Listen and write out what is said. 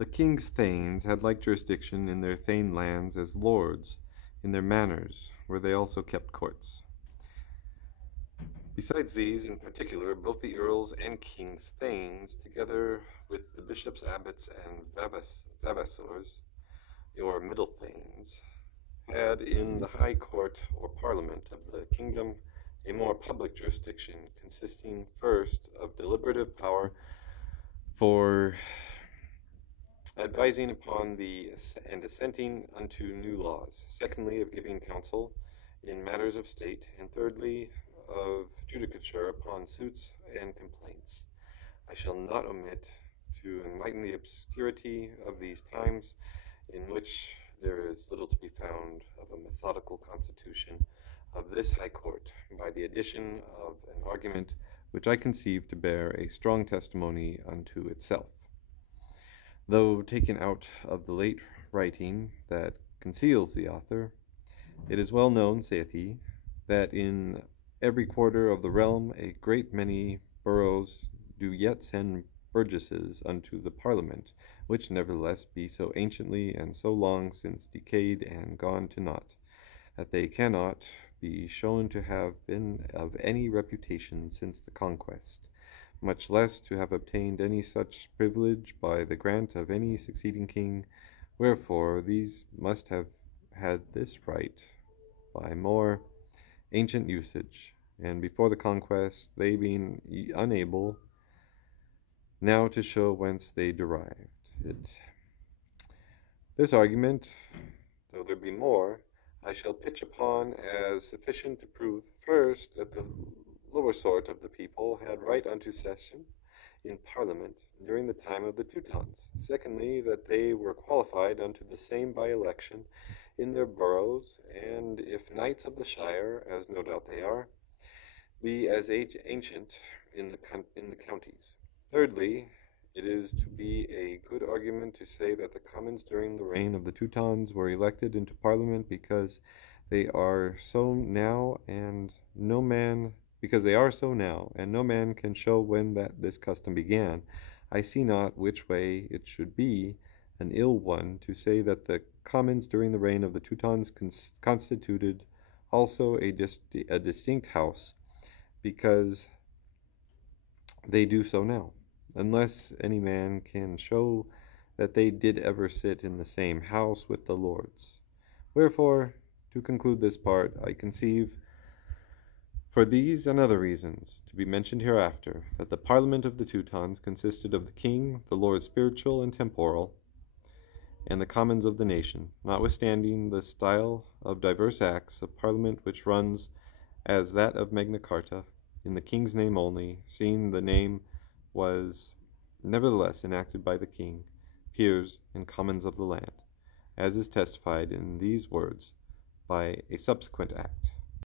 The king's thanes had like jurisdiction in their thane lands as lords in their manors, where they also kept courts. Besides these, in particular, both the earls and king's thanes, together with the bishops, abbots, and vavassors, or middle thanes, had in the high court or parliament of the kingdom a more public jurisdiction, consisting first of deliberative power for advising upon the and assenting unto new laws, secondly of giving counsel in matters of state, and thirdly of judicature upon suits and complaints. I shall not omit to enlighten the obscurity of these times, in which there is little to be found of a methodical constitution of this high court, by the addition of an argument which I conceive to bear a strong testimony unto itself. Though taken out of the late writing that conceals the author, it is well known, saith he, that in every quarter of the realm a great many boroughs do yet send burgesses unto the parliament, which nevertheless be so anciently and so long since decayed and gone to naught, that they cannot be shown to have been of any reputation since the conquest, much less to have obtained any such privilege by the grant of any succeeding king, wherefore these must have had this right by more ancient usage, and before the conquest, they being unable now to show whence they derived it. This argument, though there be more, I shall pitch upon as sufficient to prove, first, that the lower sort of the people had right unto session in Parliament during the time of the Teutons. Secondly, that they were qualified unto the same by election in their boroughs, and if knights of the shire, as no doubt they are, be as ancient in the counties. Thirdly, it is to be a good argument to say that the commons during the reign of the Teutons were elected into Parliament because they are so now, and no man can show when that this custom began. I see not which way it should be an ill one to say that the commons during the reign of the Teutons constituted also a distinct house, because they do so now, unless any man can show that they did ever sit in the same house with the lords. Wherefore, to conclude this part, I conceive, for these and other reasons, to be mentioned hereafter, that the Parliament of the Teutons consisted of the king, the lords spiritual and temporal, and the commons of the nation, notwithstanding the style of diverse acts of Parliament which runs as that of Magna Carta, in the king's name only, seeing the name was nevertheless enacted by the king, peers, and commons of the land, as is testified in these words by a subsequent act.